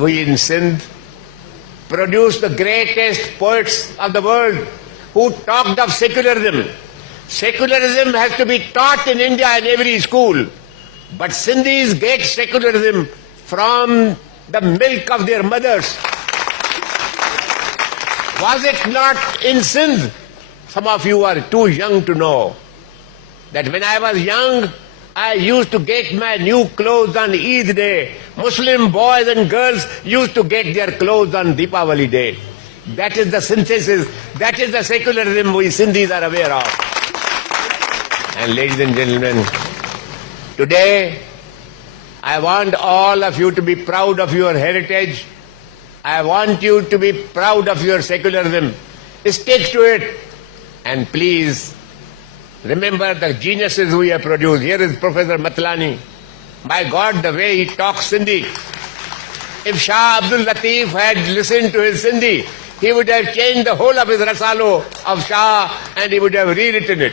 we in Sindh produced the greatest poets of the world who talked of secularism. Secularism has to be taught in India in every school. But Sindhis get secularism from the milk of their mothers. Was it not in Sindh? Some of you are too young to know that when I was young, I used to get my new clothes on Eid day. Muslim boys and girls used to get their clothes on Deepavali day. That is the synthesis. That is the secularism we Sindhis are aware of. And ladies and gentlemen, today I want all of you to be proud of your heritage. I want you to be proud of your secularism. Stick to it. And please, remember the geniuses we have produced. Here is Professor Matlani. My God, the way he talks Sindhi. If Shah Abdul Latif had listened to his Sindhi, he would have changed the whole of his Rasalo of Shah and he would have rewritten it.